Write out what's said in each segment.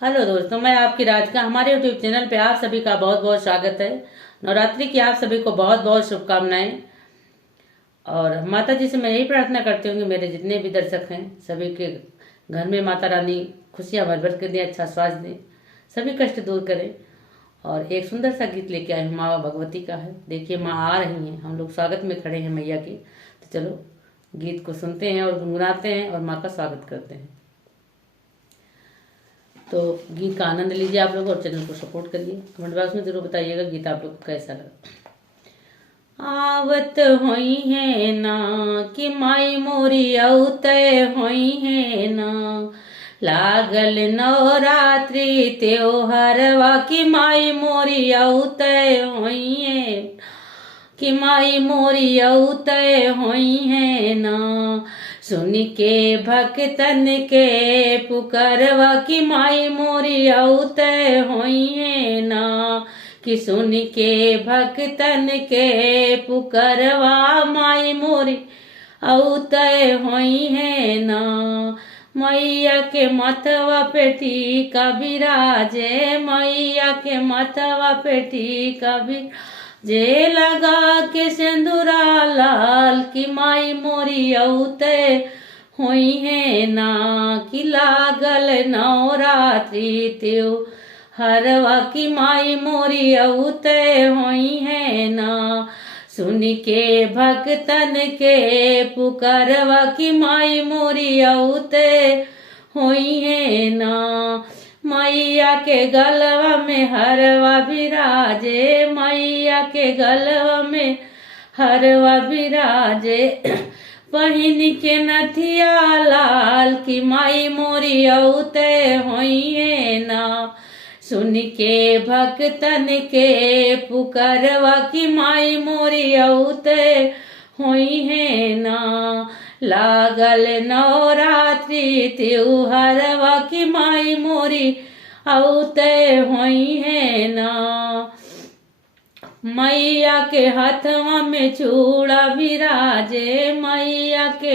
Hello दोस्तों, मैं आपकी राधिका। हमारे यूट्यूब चैनल पे आप सभी का बहुत बहुत स्वागत है। नवरात्रि की आप सभी को बहुत बहुत शुभकामनाएं। और माता जी से मैं यही प्रार्थना करती हूँ कि मेरे जितने भी दर्शक हैं सभी के घर में माता रानी खुशियाँ भर भर के दें, अच्छा स्वास्थ्य दें, सभी कष्ट दूर करें। और एक सुंदर सा गीत लेके आए हूँ, माँ भगवती का है। देखिए माँ आ रही हैं, हम लोग स्वागत में खड़े हैं मैया के। तो चलो गीत को सुनते हैं और गुनगुनाते हैं और माँ का स्वागत करते हैं। तो गीत का आनंद लीजिए आप लोग और चैनल को सपोर्ट करिए। कमेंट बॉक्स में जरूर बताइएगा गीत आप लोग को कैसा लगा। आवत होई है ना कि माई मोरी अवतय होई है ना, लागल नवरात्रि त्योहारवा की माई मोरी अवतय होई है, कि माई मोरी अवतय होई है ना। सुन के भक्तन के पुकारवा की माई मोरी अवतय होई है ना, कि सुन के भक्तन के पुकारवा माई मोरी अवतय होई है ना। मैया के मथवा पे टीका बिराजे, मैया के मथवा पे टीका जे लगा के सिंदूरा लाल की माई मोरी अवतय हुई है ना, कि लागल नवरात्रि त्योहारवा की माई मोरी अवतय हुई है ना। सुन के भक्तन के पुकारवा की माई मोरी अवतय हुई है ना। मैया के गलवा में हरवा बिराजे, मैया के गलवा में हरवा बिराजे, पहिन के नथिया लाल की माई मोरी अवतय होई है ना। सुन के भक्तन के पुकारवा की माई मोरी अवतय होई है ना। लागल नवरात्रि त्योहारवा की माई मोरी अवतय होई है ना। मैया के हथवा में चूड़ा बिराजे, मैया के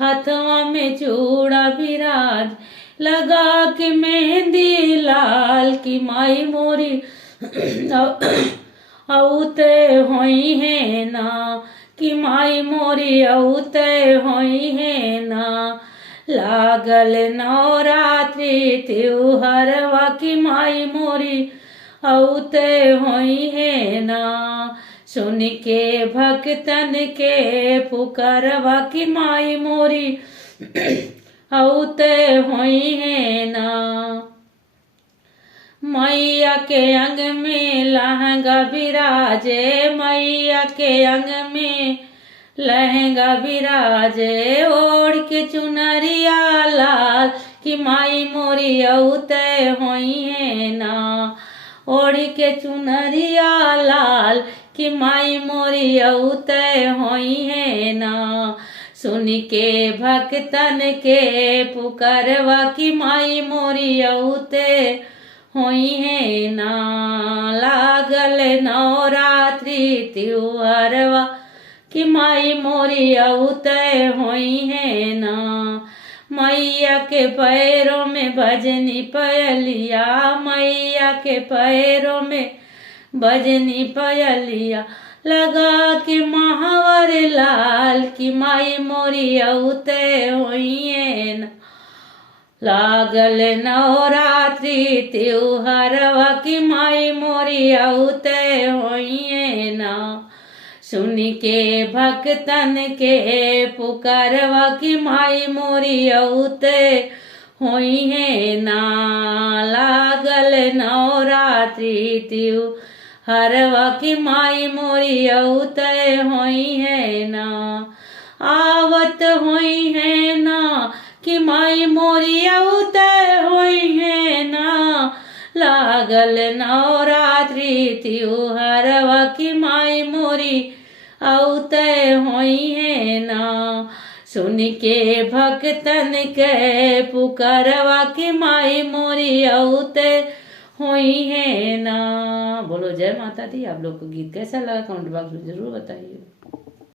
हथवा में चूड़ा बिराज, लगा के मेहंदी लाल की माई मोरी अवतय होई है ना, कि माई मोरी अवतय होई है ना। लागल नवरात्रि त्योहारवा की माई मोरी अवतय होई है ना। सुन के भक्तन के पुकारवा की माई मोरी अवतय होई है ना। मैया के अंग में लहंगा बिराजे, मैया के अंग में लहंगा बिराजे, ओढ़ के चुनरिया लाल की माई मोरी अवतय होई है ना। ओढ़ के चुनरिया लाल की माई मोरी अवतय होई है ना। सुन के भक्तन के पुकारवा की माई मोरी अवतय होई है ना। लागल नवरात्रि त्योहारवा कि माई मोरी अवतय होई है ना। मैया के पैरों में भजनी पयलिया, मैया के पैरों में भजनी पयलिया, लगा के महावर लाल की माई मोरी अवतय होई है ना। लागल नवरात्रि त्योहारवा की माई मोरी अवतय होई है ना। सुन के भक्तन के पुकारवा की माई मोरी अवतय होई है ना। लागल नवरात्रि त्योहारवा की माई मोरी अवतय होई है ना। आवत होई है ना कि माई मोरी अवतय होई है ना। लागल नवरात्रि त्योहारवा की माई मोरी अवतय होई है ना। सुन के भक्तन के पुकारवा की माई मोरी अवतय होई है ना। बोलो जय माता दी। आप लोग को गीत कैसा लगा कमेंट बॉक्स में जरूर बताइए।